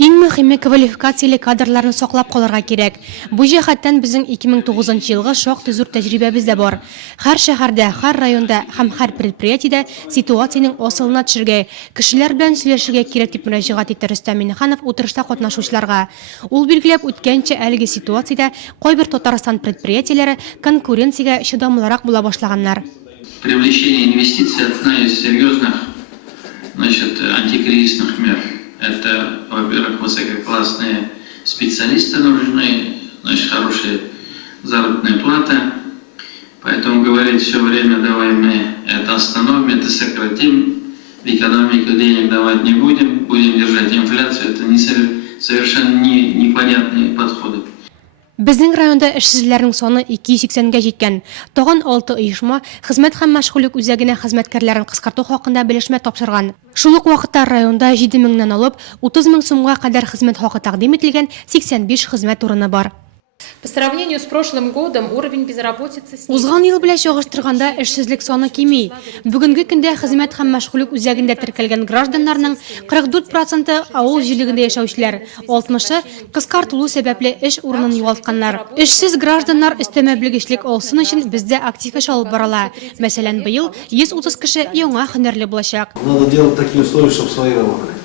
Иң мөһиме квалификацияле кадрларны саклап калырга кирәк. Бу җәһәттән безнең 2009 елгы шактый зур тәҗрибәбез дә бар. Һәр шәһәрдә, һәр районда һәм һәр предприятиедә ситуациянең асылына төшәргә, кешеләр белән сөйләшергә кирәк дип мөрәҗәгать итте Рөстәм Миңнеханов утырышта катнашучыларга. Ул билгеләп үткәнчә, әлеге ситуациядә кайбер Татарстан предприятиеләре конкуренциягә чыдамлырак була башлаганнар. Привлечение инвестиций – одна из серьезных, антикризисных мер. Это, во-первых, высококлассные специалисты нужны, хорошая заработная плата. Поэтому говорить все время, давай мы это остановим, это сократим, в экономику денег давать не будем, будем держать инфляцию. Это совершенно непонятные подходы. Безнең районда эшсезләрнең саны 280-гә җиткән. Тагын 6 оешма хезмәт һәм мәшгульлек үзәгенә хезмәткәрләрен кыскарту хакында белешмә тапшырган. Шул ук вакытта районда 7 меңнән алып 30 мең сумга кадәр хезмәт хакы тәкъдим ителгән 85 хезмәт урыны бар. По сравнению с прошлым годом уровень безработицы снизился. Узган ел белән чагыштырганда эшсезлек саны кими. Бүгенге көндә хезмәт һәм мәшгульлек үзәгендә теркәлгән гражданнарның 44% авыл җирлегендә яшәүчеләр, 60% кыскартылу сәбәпле эш урынын югалтканнар. Эшсез гражданнар өстәмә белгечлек алсын өчен бездә актив эш алып барыла. Мәсәлән, быел 130 кеше яңа һөнәрле булачак. Надо делать такие условия, чтобы свои работали.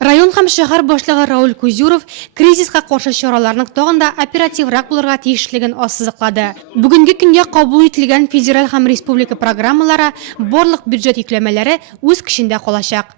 Район һәм шәһәр башлыгы Рауль Кузюров кризиска каршы чараларның тагын да оперативрак булырга тиешлеген ассызыклады. Бүгенге көнгә кабул ителгән федераль һәм республика программалары, барлык бюджет йөкләмәләре үз көчендә калачак.